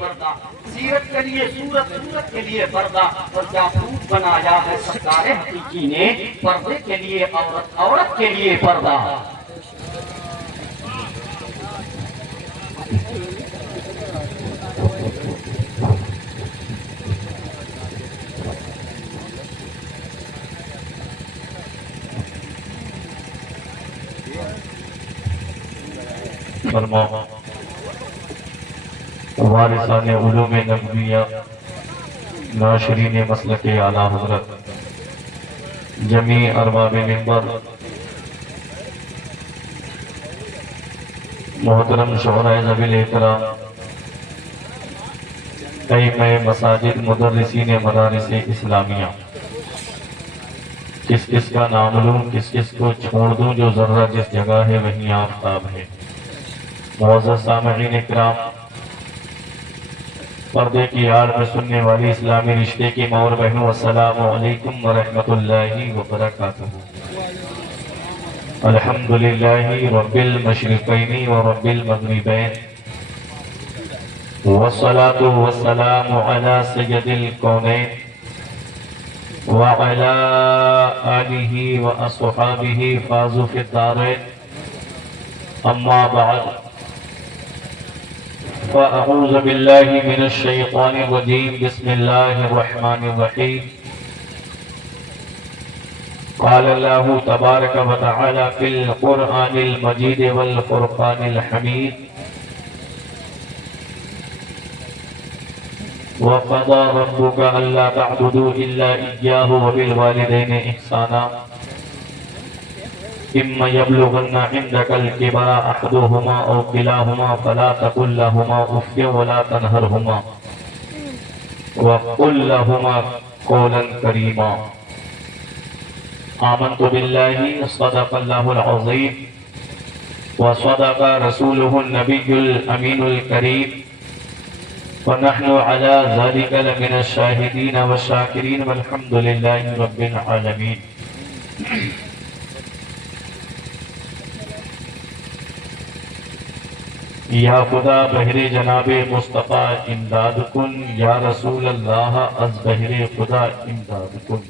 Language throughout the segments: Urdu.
پردہ، سیرت کے لیے صورت، صورت کے لیے پردہ، اور جاسوس بنایا ہے سرکار حقیقی نے پردے کے لیے عورت، عورت کے لیے پردہ۔ فرما وارثان علوم نبویہ ناشرین مسلک اعلیٰ حضرت جمیع ارباب منبر محترم شعراء ذوی احترام ائمہ مساجد مدرسین مدارس اسلامیہ، کس کس کا نام لوں کس کس کو چھوڑ دوں، جو ذرہ جس جگہ ہے وہیں آفتاب ہے۔ معزز سامعین اکرام، پردے کی آڑ میں سننے والی اسلامی رشتے کی ماں اور بہنوں، السلام علیکم ورحمۃ اللہ وبرکاتہ۔ الحمدللہ رب المشرقین ورب المغربین، والصلاة والسلام علی سید الکونین وعلى آلہ واصحابہ فازوا فی الدارین، اما بعد فأعوذ باللہ من الشیطان الرجیم، بسم اللہ الرحمن الرحیم۔ قال اللہ تبارک و تعالی فی القرآن المجید والفرقان الحمید، وقضى ربك ألا تعبدوا إلا إياه وبالوالدين إحسانا، إما يبلغن عندك الكبر أحدهما أو كلاهما فلا تقل لهما أف ولا تنهرهما وقل لهما قولا كريما۔ آمنت بالله صدق الله العظيم وصدق رسوله النبي الأمين الكريم، ونحن على ذلك لمن الشاهدين والشاكرين والحمد لله رب العالمين۔ یا خدا بہر جناب مصطفیٰ امداد کن، یا رسول اللہ از بہر خدا امداد کن،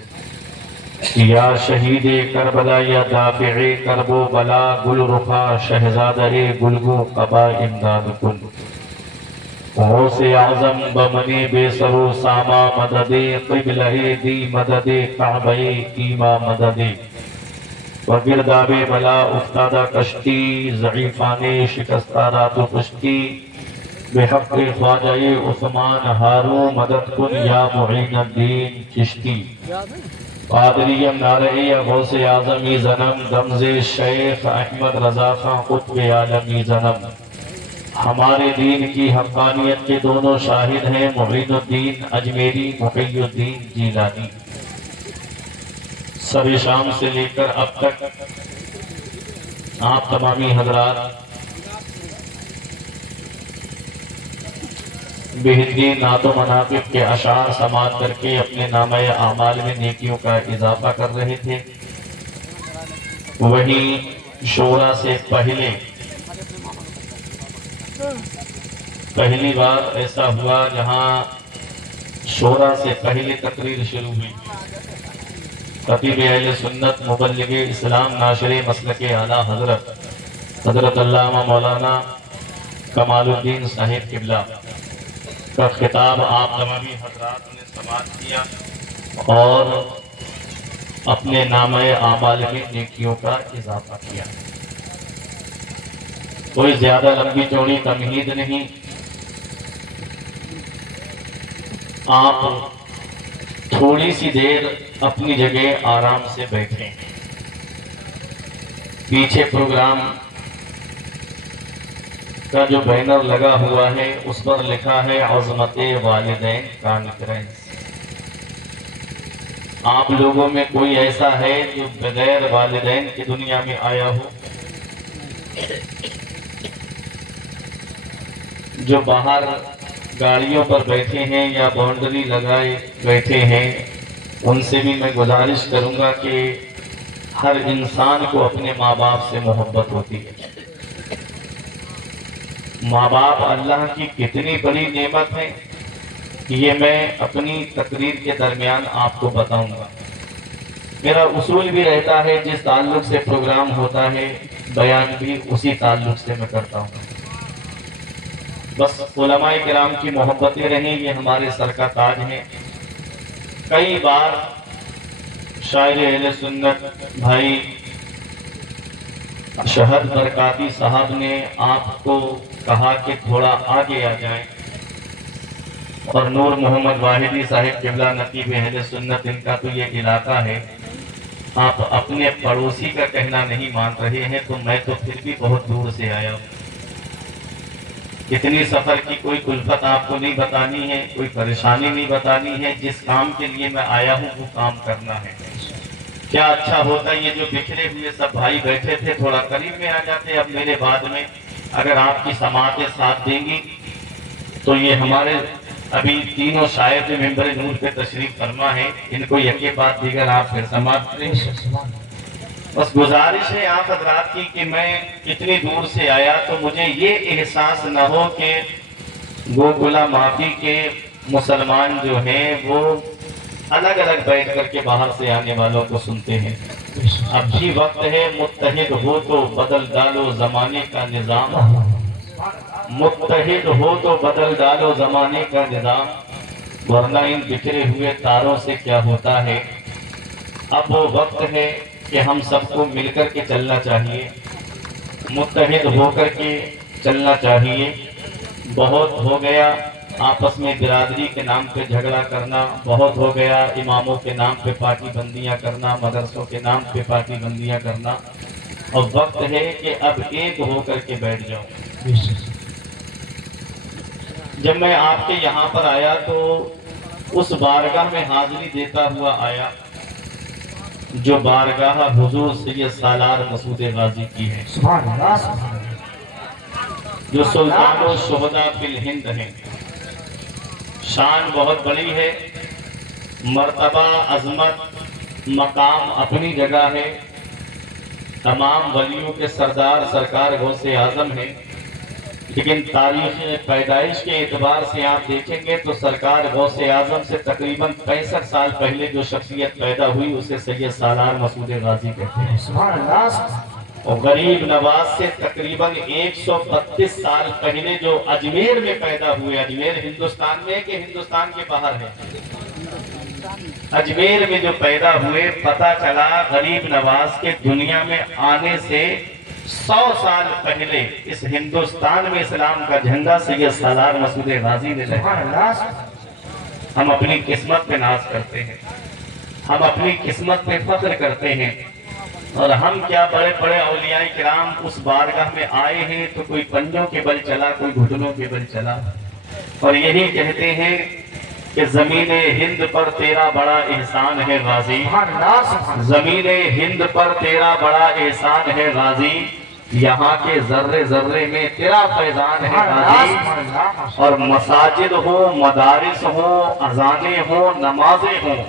یا شہید کربلا یا دافع کرب و بلا، گل رخا شہزادہ گلگو قبا امداد کن، غوث اعظم بمنی بے سر و ساما مدد، قبلہ دی مدد، کعبہ ایما مدد، وگرداب بلا افتادہ کشتی، ضعیفان شکستہ رات و کشتی، بحق خواجہ عثمان ہارو مدد کن یا معین الدین چشتی، قادریم نارئی غوث اعظمی زنم، رمز شیخ احمد رضا خان قطب عالمی زنم۔ ہمارے دین کی حقانیت کے دونوں شاہد ہیں، معین الدین اجمیری، محی الدین جیلانی۔ سر شام سے لے کر اب تک آپ تمامی حضرات بہترین نعت و مناقب کے اشعار سماعت کر کے اپنے نامہ اعمال میں نیکیوں کا اضافہ کر رہے تھے۔ وہیں شورا سے پہلی بار ایسا ہوا جہاں شورا سے پہلے تقریر شروع ہوئی۔ خطیب اہل سنت مبلغ اسلام ناشر مسلک اعلیٰ حضرت علامہ مولانا کمال الدین صاحب قبلہ کا خطاب آپ تمامی حضرات نے سماعت کیا اور اپنے نامہ اعمال میں نیکیوں کا اضافہ کیا۔ کوئی زیادہ لمبی چوڑی تمہید نہیں، آپ تھوڑی سی دیر اپنی جگہ آرام سے بیٹھیں۔ پیچھے پروگرام کا جو بینر لگا ہوا ہے اس پر لکھا ہے عظمت والدین کانفرنس۔ آپ لوگوں میں کوئی ایسا ہے جو بغیر والدین کی دنیا میں آیا ہو؟ جو باہر گاڑیوں پر بیٹھے ہیں یا باؤنڈری لگائے بیٹھے ہیں، ان سے بھی میں گزارش کروں گا کہ ہر انسان کو اپنے ماں باپ سے محبت ہوتی ہے۔ ماں باپ اللہ کی کتنی بڑی نعمت ہے، یہ میں اپنی تقریر کے درمیان آپ کو بتاؤں گا۔ میرا اصول بھی رہتا ہے جس تعلق سے پروگرام ہوتا ہے بیان بھی اسی تعلق سے میں کرتا ہوں۔ بس علماء کرام کی محبتیں رہیں، یہ ہمارے سر کا تاج ہے۔ کئی بار شاعر اہل سنت بھائی شہد برکاتی صاحب نے آپ کو کہا کہ تھوڑا آگے آ جائیں، اور نور محمد واحدی صاحب قبلہ نقیب اہل سنت، ان کا تو یہ علاقہ ہے، آپ اپنے پڑوسی کا کہنا نہیں مان رہے ہیں، تو میں تو پھر بھی بہت دور سے آیا ہوں۔ اتنی سفر کی کوئی کلفت آپ کو نہیں بتانی ہے، کوئی پریشانی نہیں بتانی ہے، جس کام کے لیے میں آیا ہوں وہ کام کرنا ہے۔ کیا اچھا ہوتا یہ جو بکھرے ہوئے سب بھائی بیٹھے تھے تھوڑا قریب میں آ جاتے، اب میرے بعد میں اگر آپ کی سماعتیں ساتھ دیں گی تو یہ ہمارے ابھی تینوں شاعر جو ممبر نور پہ تشریف فرما ہے، ان کو یکے بعد دیگر آپ پھر سماعت کریں۔ بس گزارش ہے آپ حضرات کی کہ میں اتنی دور سے آیا تو مجھے یہ احساس نہ ہو کہ گوکلا معافی کے مسلمان جو ہیں وہ الگ الگ بیٹھ کر کے باہر سے آنے والوں کو سنتے ہیں۔ اب بھی وقت ہے، متحد ہو تو بدل ڈالو زمانے کا نظام، متحد ہو تو بدل ڈالو زمانے کا نظام، ورنہ ان بکھرے ہوئے تاروں سے کیا ہوتا ہے۔ اب وہ وقت ہے کہ ہم سب کو مل کر کے چلنا چاہیے، متحد ہو کر کے چلنا چاہیے۔ بہت ہو گیا آپس میں برادری کے نام پہ جھگڑا کرنا، بہت ہو گیا اماموں کے نام پہ پارٹی بندیاں کرنا، مدرسوں کے نام پہ پارٹی بندیاں کرنا، اور وقت ہے کہ اب ایک ہو کر کے بیٹھ جاؤ۔ جب میں آپ کے یہاں پر آیا تو اس بارگاہ میں حاضری دیتا ہوا آیا جو بارگاہ حضور سید سالار مسعود غازی کی ہے، جو سلطان و شہداء فی الہند ہیں۔ شان بہت بڑی ہے، مرتبہ عظمت مقام اپنی جگہ ہے، تمام ولیوں کے سردار سرکار غوث اعظم ہیں، لیکن تاریخ پیدائش کے اعتبار سے آپ دیکھیں گے تو سرکار غوث اعظم سے تقریباً 65 سال پہلے جو شخصیت پیدا ہوئی اسے سید سالار مسعود غازی کہتے ہیں۔ اور غریب نواز سے تقریباً 132 سال پہلے جو اجمیر میں پیدا ہوئے، اجمیر ہندوستان میں ہے کہ ہندوستان کے باہر ہے، اجمیر میں جو پیدا ہوئے، پتہ چلا غریب نواز کے دنیا میں آنے سے 100 سال پہلے اس ہندوستان میں اسلام کا جھنڈا سید سالار مسعود غازی نے لہرایا۔ ہم اپنی قسمت پہ ناز کرتے ہیں، ہم اپنی قسمت پہ فخر کرتے ہیں، اور ہم کیا بڑے بڑے اولیاء کرام اس بارگاہ میں آئے ہیں تو کوئی پنجوں کے بل چلا، کوئی گھٹنوں کے بل چلا، اور یہی کہتے ہیں کہ زمین ہند پر تیرا بڑا احسان ہے غازی، زمین ہند پر تیرا بڑا احسان ہے غازی، یہاں کے ذرے ذرے میں تیرا فیضان ہے غازی، اور مساجد ہو، مدارس ہو، اذانیں ہو، نمازیں ہوں،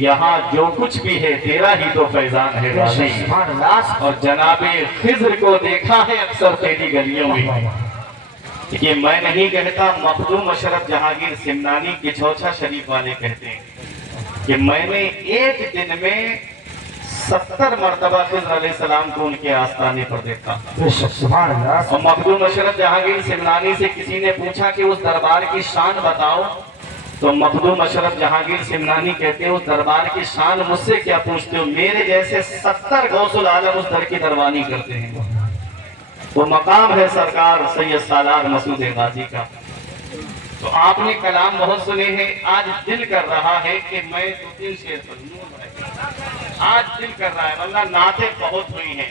یہاں جو کچھ بھی ہے تیرا ہی تو فیضان ہے غازی۔ اور جناب خضر کو دیکھا ہے اکثر تیری گلیوں میں، یہ میں نہیں کہتا، مخدوم اشرف جہانگیر سمنانی کی چھوچھا شریف والے کہتے ہیں کہ میں نے ایک دن میں 70 مرتبہ خضر علیہ السلام کو ان کے آستانے پر دیکھا۔ اور مخدوم اشرف جہانگیر سمنانی سے کسی نے پوچھا کہ اس دربار کی شان بتاؤ، تو مخدوم اشرف جہانگیر سمنانی کہتے ہیں اس دربار کی شان مجھ سے کیا پوچھتے ہو، میرے جیسے 70 غوث العالم اس در کی دربانی کرتے ہیں۔ وہ مقام ہے سرکار سید سالار مسعود غازی کا۔ تو آپ نے کلام بہت سنے ہیں، آج دل کر رہا ہے کہ میں 2-3 شعر پڑھوں، آج دل کر رہا ہے، ورنہ نعتیں بہت ہوئی ہیں،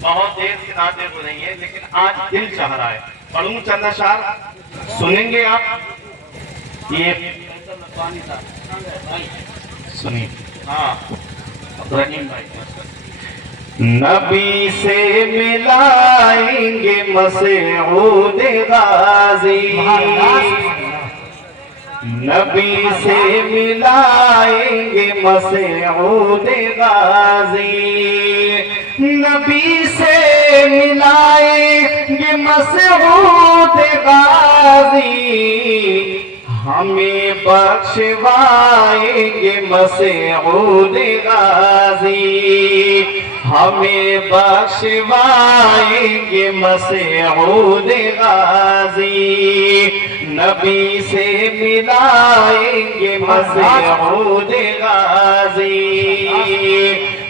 بہت دیر سے نعتیں ہو رہی ہیں، لیکن آج دل چاہ رہا ہے پڑھوں چند اشعار، سنیں گے آپ؟ یہ سنیے، ہاں رحیم بھائی، نبی سے ملائیں گے مسعود غازی، نبی سے ملائیں گے مسعود غازی، نبی سے ملائیں گے مسعود غازی ہمیں بخشوائیں گے مسعود غازی ہمیں بخشوائیں گے مسعود غازی نبی سے ملائیں گے مسعود غازی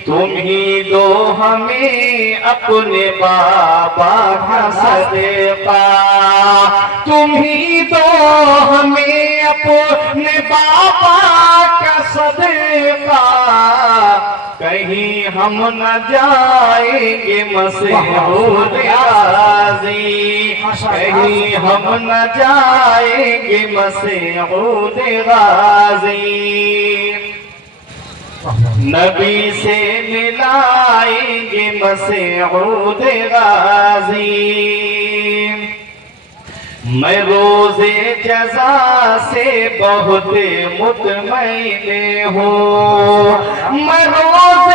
تم ہی دو ہمیں اپنے بابا کا صدقہ تم ہی دو ہمیں اپنے بابا کا صدقہ کہیں ہم نہ جائیں گے مسعود غازی کہیں ہم نہ جائیں گے مسعود غازی نبی سے ملائیں گے مسعود غازی میں روز جزا سے بہت مطمئن ہوں میں روز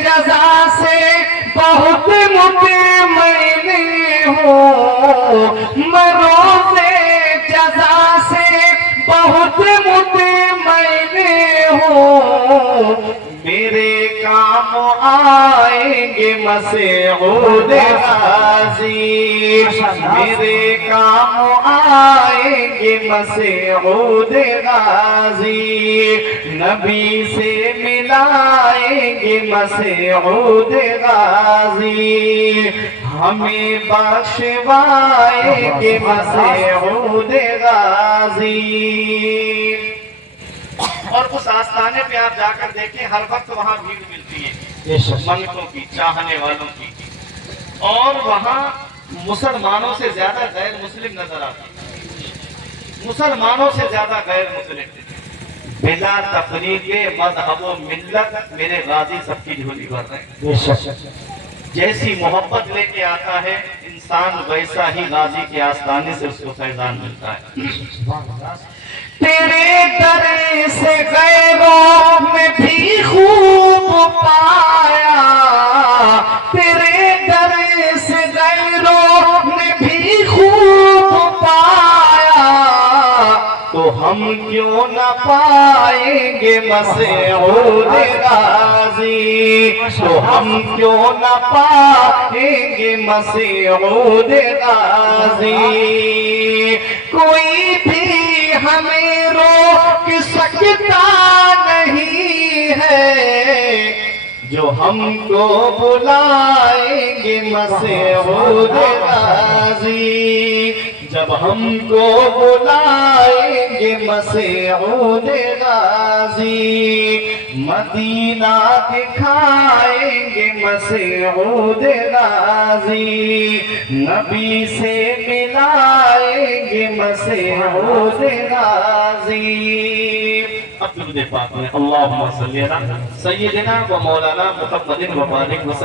جزا سے بہت مطمئن ہوں میں روز جزا سے بہت مطمئن ہوں میرے کام آئیں گے مسعود غازی میرے کام آئیں گے مسعود غازی نبی سے ملائیں گے مسعود غازی ہمیں بخشوائیں گے مسعود غازی اور اس آستانے پہ آپ جا کر دیکھیں ہر وقت وہاں بھیڑ ملتی ہے منگتوں کی چاہنے والوں کی اور وہاں مسلمانوں سے زیادہ غیر مسلم نظر آتے ہیں مسلمانوں سے زیادہ غیر مسلم بلا تفریق مذہب و ملت میرے غازی سب کی جھولی بھر رہے ہیں جیسی محبت لے کے آتا ہے انسان ویسا ہی غازی کے آستانے سے اس کو فیضان ملتا ہے تیرے در سے غیروں میں بھی خوب پایا تیرے در سے غیروں میں بھی خوب پایا تو ہم کیوں نہ پائیں گے مسعود غازی تو ہم کیوں نہ پائیں گے مسعود غازی کوئی بھی ہمیں روک سکتا نہیں ہے جو ہم کو بلائیں گے مسعود غازی جب ہم کو بلائیں گے مسعود غازی مدینہ دکھائیں گے مسعود غازی نبی سے ملائیں گے مسعود غازی اب درود پاک میں اللہم صلی علی سیدنا و مولانا محمد و بارک وسلم